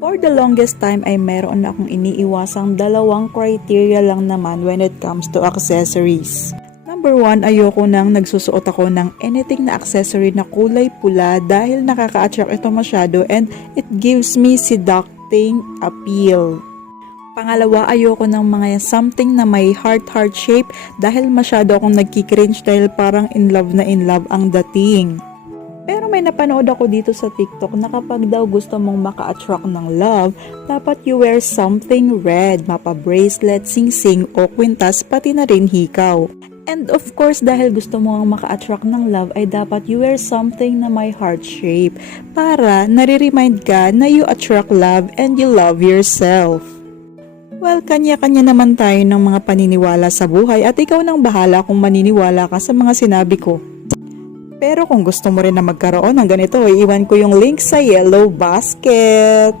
For the longest time ay meron akong iniiwasang dalawang criteria lang naman when it comes to accessories. Number 1, ayoko nang nagsusuot ako ng anything na accessory na kulay pula dahil nakaka-attract ito masyado and it gives me seducting appeal. Pangalawa, ayoko ng mga something na may heart shape dahil masyado akong nagki-cringe dahil parang in love ang dating. Pero may napanood ako dito sa TikTok na kapag daw gusto mong maka-attract ng love, dapat you wear something red, mapa-bracelet, sing-sing o kwintas pati na rin hikaw. And of course, dahil gusto mo ang maka-attract ng love ay dapat you wear something na may heart shape para nare-remind ka na you attract love and you love yourself. Well, kanya-kanya naman tayo ng mga paniniwala sa buhay at ikaw nang bahala kung maniniwala ka sa mga sinabi ko. Pero kung gusto mo rin na magkaroon ng ganito, iiwan ko yung link sa yellow basket.